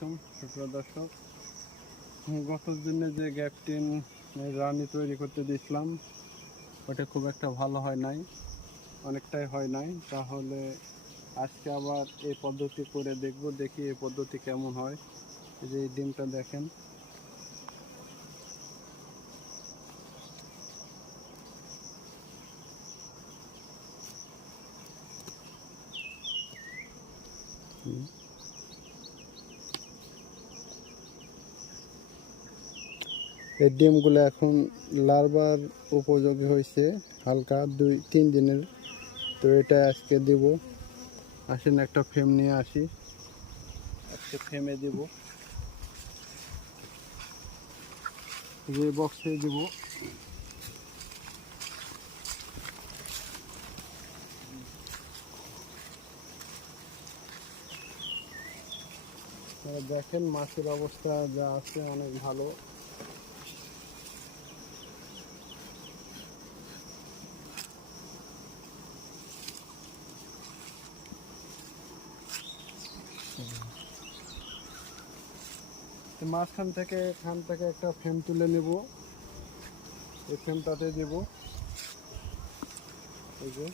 আলাইকুম সুপ্রিয় দর্শক। গত দিনে যে গ্যাপটিন রানি তৈরি করতে দিয়েছিলাম ওটা খুব একটা ভালো হয় নাই, অনেকটাই হয় নাই। তাহলে আজকে আবার এই পদ্ধতি করে দেখব, দেখি এই পদ্ধতি কেমন হয়। এই যে এই ডিমটা দেখেন, এই ডিমগুলো এখন লার্ভার উপযোগী হয়েছে, হালকা 2-3 দিনের। তো এটা আজকে দিব। আসেন একটা ফ্রেম নিয়ে আসি, আজকে ফ্রেমে দিব, যে বক্সে দিব। দেখেন মাছের অবস্থা যা আছে অনেক ভালো। মাঝখান থেকে একটা ফ্রেম তুলে নেব, এই ফ্রেমটাতে দেব। এই যে